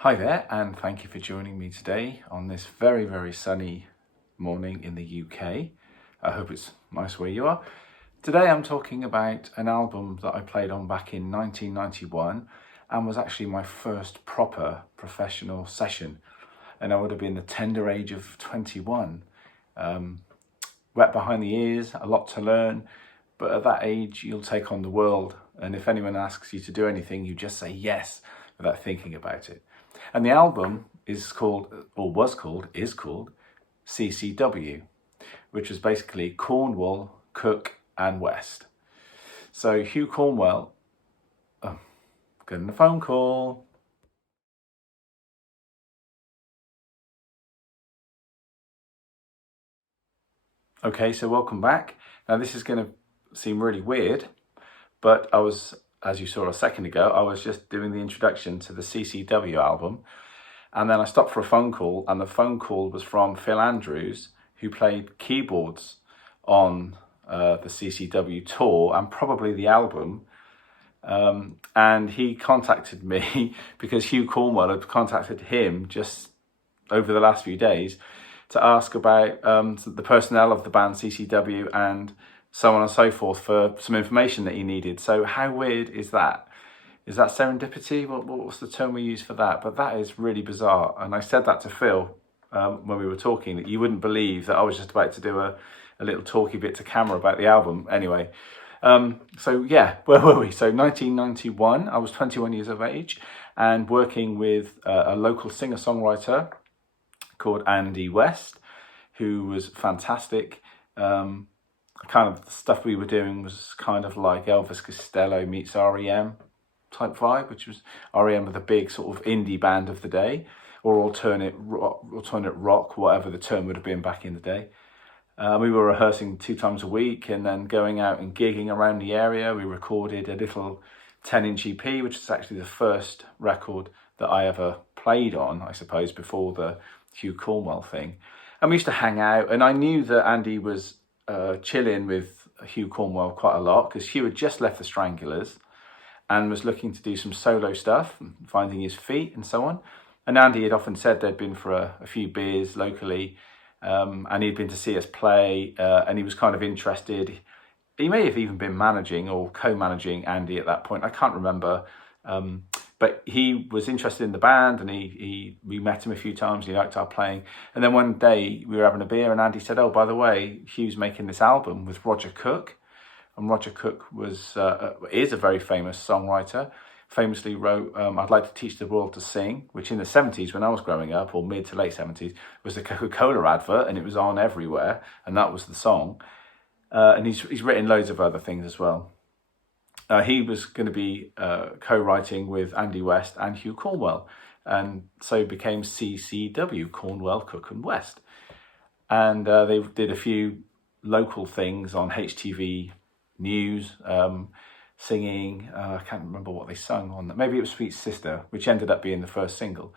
Hi there, and thank you for joining me today on this very sunny morning in the UK. I hope it's nice where you are. Today I'm talking about an album that I played on back in 1991 and was actually my first proper professional session. And I would have been the tender age of 21. Wet behind the ears, a lot to learn, but at that age you'll take on the world. And if anyone asks you to do anything, you just say yes without thinking about it. And the album is called CCW, which was basically Cornwell, Cook and West. So Hugh Cornwell, getting a phone call. Okay, so welcome back. Now this is going to seem really weird, but as you saw a second ago, I was just doing the introduction to the CCW album. And then I stopped for a phone call, and the phone call was from Phil Andrews, who played keyboards on the CCW tour and probably the album. And he contacted me because Hugh Cornwell had contacted him just over the last few days to ask about the personnel of the band CCW and so on and so forth for some information that he needed. So how weird is that? Is that serendipity? What's the term we use for that? But that is really bizarre. And I said that to Phil when we were talking, that you wouldn't believe that I was just about to do a little talky bit to camera about the album. Anyway, so yeah, where were we? So 1991, I was 21 years of age and working with a local singer-songwriter called Andy West, who was fantastic. Kind of the stuff we were doing was kind of like Elvis Costello meets REM type vibe, which was REM with a big sort of indie band of the day, or alternate rock, whatever the term would have been back in the day. We were rehearsing 2 times a week and then going out and gigging around the area. We recorded a little 10-inch EP, which is actually the first record that I ever played on, I suppose, before the Hugh Cornwell thing. And we used to hang out, and I knew that Andy was chilling with Hugh Cornwell quite a lot because Hugh had just left the Stranglers and was looking to do some solo stuff, finding his feet and so on. And Andy had often said they'd been for a few beers locally, and he'd been to see us play, and he was kind of interested. He may have even been managing or co-managing Andy at that point, I can't remember. But he was interested in the band, and we met him a few times. He liked our playing. And then one day we were having a beer and Andy said, oh, by the way, Hugh's making this album with Roger Cook. And Roger Cook is a very famous songwriter, famously wrote I'd Like to Teach the World to Sing, which in the 70s when I was growing up, or mid to late 70s, was a Coca-Cola advert, and it was on everywhere, and that was the song. And he's written loads of other things as well. He was going to be co-writing with Andy West and Hugh Cornwell, and so it became CCW, Cornwell, Cook and West. And they did a few local things on HTV News, singing. I can't remember what they sung on that. Maybe it was Sweet Sister, which ended up being the first single.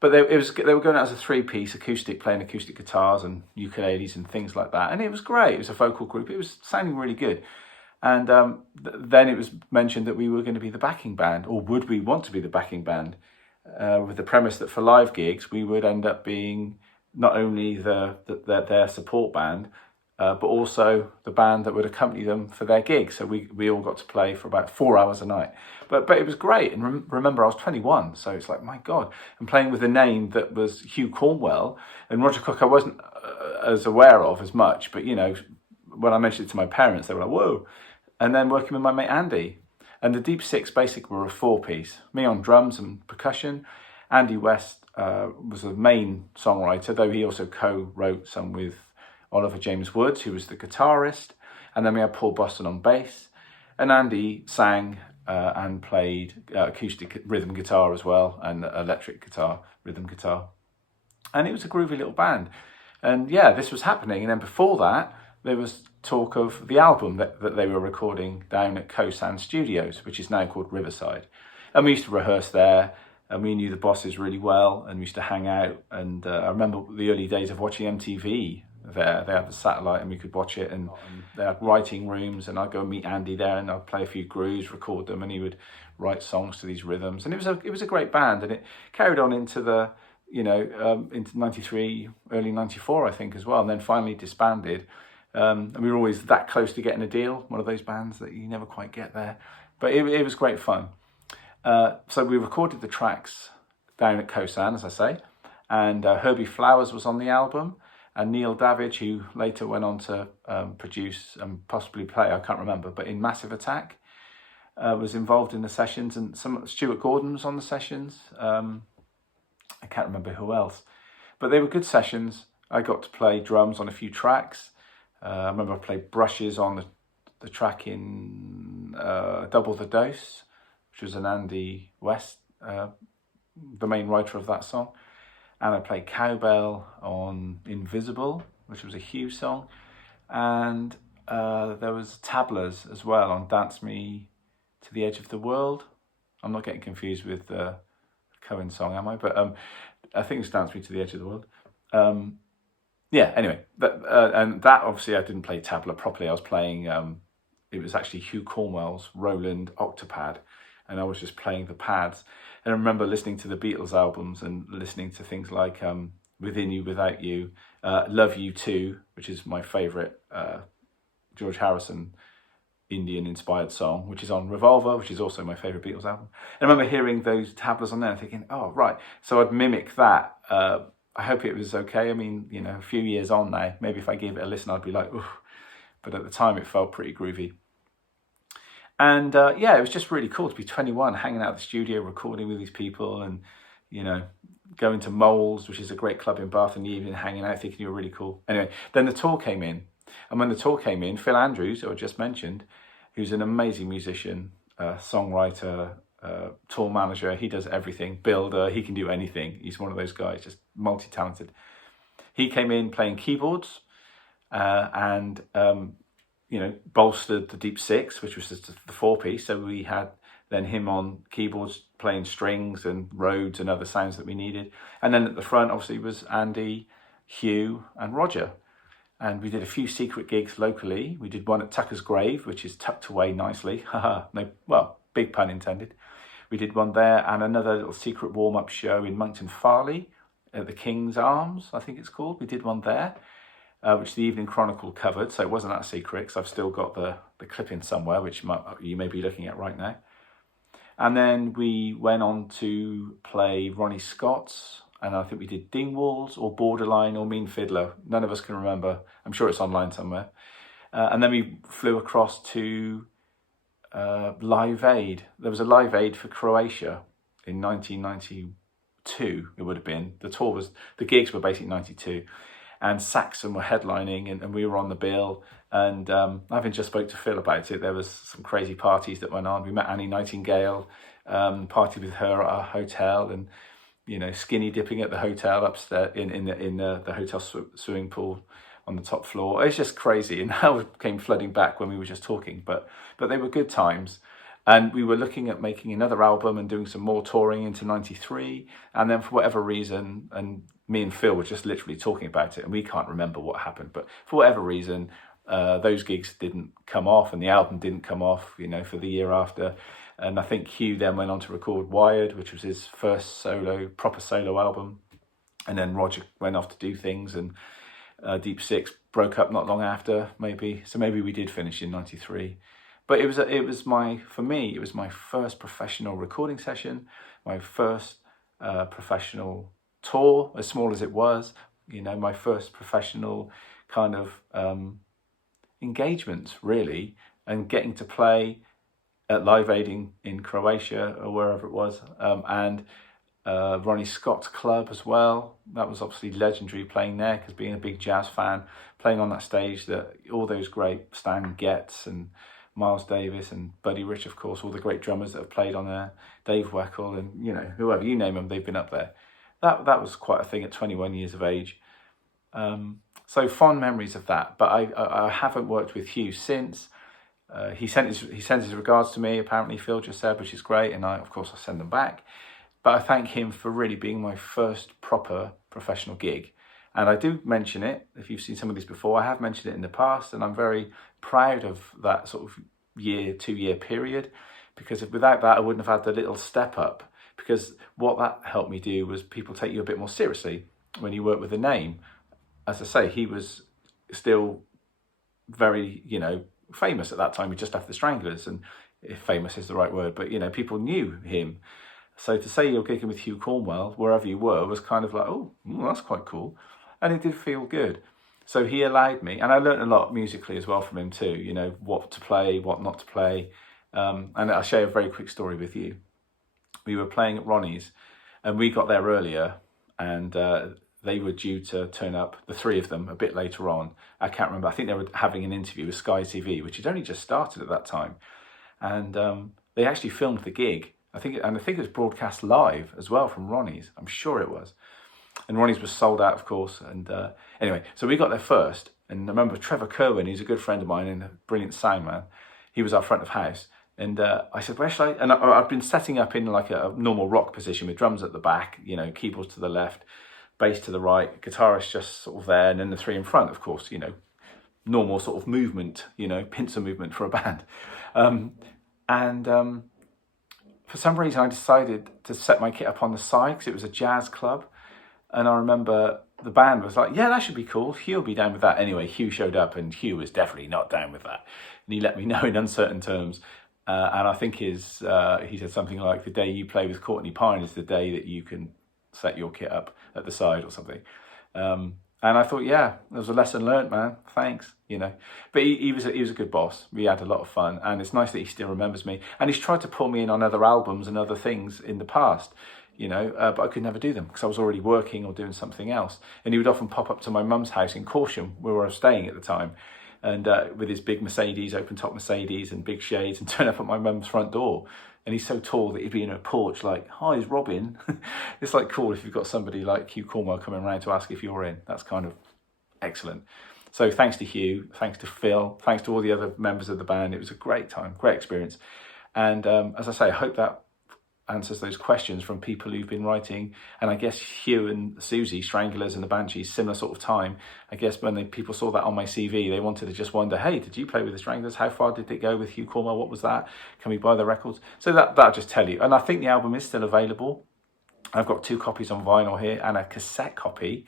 But they were going out as a 3-piece acoustic, playing acoustic guitars and ukuleles and things like that. And it was great. It was a vocal group. It was sounding really good. And then it was mentioned that we were going to be the backing band, or would we want to be the backing band, with the premise that for live gigs we would end up being not only their support band, but also the band that would accompany them for their gigs. So we all got to play for about 4 hours a night. But it was great. And remember, I was 21, so it's like, my God. I'm playing with a name that was Hugh Cornwell. And Roger Cook I wasn't as aware of as much. But, you know, when I mentioned it to my parents, they were like, whoa. And then working with my mate Andy. And the Deep Six basically were a 4-piece. Me on drums and percussion. Andy West was the main songwriter, though he also co-wrote some with Oliver James Woods, who was the guitarist, and then we had Paul Boston on bass, and Andy sang and played acoustic rhythm guitar as well, and electric guitar, rhythm guitar, and it was a groovy little band. And yeah, this was happening, and then before that, there was talk of the album that they were recording down at Cosan Studios, which is now called Riverside, and we used to rehearse there. And we knew the bosses really well, and we used to hang out. And I remember the early days of watching MTV there. They had the satellite and we could watch it, and they had writing rooms, and I'd go and meet Andy there, and I'd play a few grooves, record them, and he would write songs to these rhythms. And it was a great band, and it carried on into the, into 93, early 94, I think, as well, and then finally disbanded. And we were always that close to getting a deal, one of those bands that you never quite get there. But it was great fun. So we recorded the tracks down at Kosan, as I say, and Herbie Flowers was on the album, and Neil Davidge, who later went on to produce and possibly play, I can't remember, but in Massive Attack, was involved in the sessions, and Stuart Gordon was on the sessions. I can't remember who else, but they were good sessions. I got to play drums on a few tracks. I remember I played brushes on the track in Double the Dose, which was an Andy West, the main writer of that song. And I played cowbell on Invisible, which was a Hugh song. And there was tablas as well on Dance Me to the Edge of the World. I'm not getting confused with the Cohen song, am I? But I think it's Dance Me to the Edge of the World. Yeah, anyway, and that obviously I didn't play tabla properly. I was playing, it was actually Hugh Cornwell's Roland Octopad, and I was just playing the pads. And I remember listening to the Beatles albums and listening to things like Within You, Without You, Love You Too, which is my favourite George Harrison Indian-inspired song, which is on Revolver, which is also my favourite Beatles album. And I remember hearing those tablas on there and thinking, oh, right. So I'd mimic that. I hope it was okay. I mean, a few years on now, maybe if I gave it a listen, I'd be like, ooh. But at the time, it felt pretty groovy. And yeah, it was just really cool to be 21, hanging out at the studio, recording with these people, and, going to Moles, which is a great club in Bath in the evening, hanging out, thinking you were really cool. Anyway, then the tour came in. And when the tour came in, Phil Andrews, who I just mentioned, who's an amazing musician, songwriter, tour manager, he does everything, builder, he can do anything. He's one of those guys, just multi-talented. He came in playing keyboards and bolstered the Deep Six, which was just the four-piece. So we had then him on keyboards playing strings and Rhodes and other sounds that we needed. And then at the front, obviously, was Andy, Hugh and Roger. And we did a few secret gigs locally. We did one at Tucker's Grave, which is tucked away nicely. Big pun intended. We did one there, and another little secret warm-up show in Monkton Farley at the King's Arms, I think it's called. We did one there, which the Evening Chronicle covered, so it wasn't that secret, because I've still got the clipping somewhere, which you may be looking at right now. And then we went on to play Ronnie Scott's, and I think we did Dingwalls or Borderline or Mean Fiddler. None of us can remember. I'm sure it's online somewhere. And then we flew across to Live Aid. There was a Live Aid for Croatia in 1992, it would have been. The gigs were basically 92. And Saxon were headlining, and we were on the bill. And having just spoke to Phil about it, there was some crazy parties that went on. We met Annie Nightingale, partied with her at our hotel, and skinny dipping at the hotel upstairs in the hotel swimming pool on the top floor. It's just crazy, and now it came flooding back when we were just talking. But they were good times. And we were looking at making another album and doing some more touring into 93. And then for whatever reason, and me and Phil were just literally talking about it, and we can't remember what happened, but for whatever reason, those gigs didn't come off, and the album didn't come off, for the year after. And I think Hugh then went on to record Wired, which was his first proper solo album. And then Roger went off to do things, and Deep Six broke up not long after, maybe. So maybe we did finish in 93. But it was my first professional recording session, my first professional tour, as small as it was, my first professional kind of engagement, really, and getting to play at Live Aid in Croatia or wherever it was, and Ronnie Scott's club as well. That was obviously legendary, playing there, because being a big jazz fan, playing on that stage, that all those great Stan Getz and Miles Davis and Buddy Rich, of course, all the great drummers that have played on there, Dave Weckl, and whoever, you name them, they've been up there. That was quite a thing at 21 years of age. So fond memories of that. But I haven't worked with Hugh since. He sends his regards to me, apparently, Phil just said, which is great, and of course I send them back. But I thank him for really being my first proper professional gig. And I do mention it, if you've seen some of these before, I have mentioned it in the past, and I'm very proud of that sort of year, 2-year period, because without that I wouldn't have had the little step up, because what that helped me do was people take you a bit more seriously when you work with a name. As I say, he was still very, famous at that time. He just left the Stranglers, and if famous is the right word, but people knew him. So to say you're gigging with Hugh Cornwell wherever you were was kind of like, oh, that's quite cool. And it did feel good. So he allowed me, and I learned a lot musically as well from him too, what to play, what not to play. And I'll share a very quick story with you. We were playing at Ronnie's, and we got there earlier, and they were due to turn up, the three of them, a bit later on. I can't remember. I think they were having an interview with Sky TV, which had only just started at that time. And they actually filmed the gig. I think it was broadcast live as well from Ronnie's. I'm sure it was. And Ronnie's was sold out, of course. And anyway, so we got there first. And I remember Trevor Kerwin, who's a good friend of mine and a brilliant sound man, he was our front of house. And I said, where should I? And I've been setting up in like a normal rock position with drums at the back, keyboards to the left, bass to the right, guitarist just sort of there, and then the three in front, of course, normal sort of movement, pincer movement for a band. For some reason I decided to set my kit up on the side because it was a jazz club. And I remember the band was like, yeah, that should be cool. Hugh will be down with that. Anyway, Hugh showed up, and Hugh was definitely not down with that. And he let me know in uncertain terms. And I think he said something like, the day you play with Courtney Pine is the day that you can set your kit up at the side or something. And I thought, yeah, there was a lesson learned, man. Thanks, But he was a good boss. We had a lot of fun, and it's nice that he still remembers me. And he's tried to pull me in on other albums and other things in the past, but I could never do them because I was already working or doing something else. And he would often pop up to my mum's house in Corsham, where I was staying at the time, and with his big Mercedes, open top Mercedes and big shades, and turn up at my mum's front door. And he's so tall that he'd be in a porch like, hi, is Robin? It's like cool if you've got somebody like Hugh Cornwell coming around to ask if you're in. That's kind of excellent. So thanks to Hugh, thanks to Phil, thanks to all the other members of the band. It was a great time, great experience. And as I say, I hope that answers those questions from people who've been writing. And I guess Hugh and Susie, Stranglers and the Banshees, similar sort of time. I guess when people saw that on my CV, they wanted to just wonder, hey, did you play with the Stranglers? How far did it go with Hugh Cornwell? What was that? Can we buy the records? So that'll just tell you. And I think the album is still available. I've got 2 copies on vinyl here and a cassette copy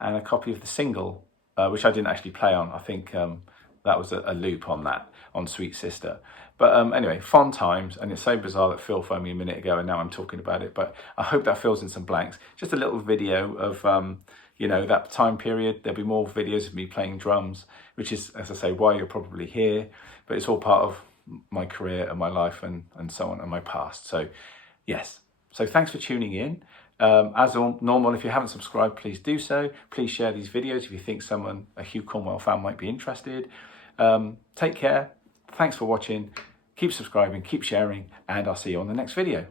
and a copy of the single, which I didn't actually play on. I think that was a loop on that, on Sweet Sister. But anyway, fond times, and it's so bizarre that Phil phoned me a minute ago and now I'm talking about it, but I hope that fills in some blanks. Just a little video of, that time period. There'll be more videos of me playing drums, which is, as I say, why you're probably here, but it's all part of my career and my life and so on, and my past. So, yes. So thanks for tuning in. As normal, if you haven't subscribed, please do so. Please share these videos if you think a Hugh Cornwell fan might be interested. Take care. Thanks for watching. Keep subscribing, keep sharing, and I'll see you on the next video.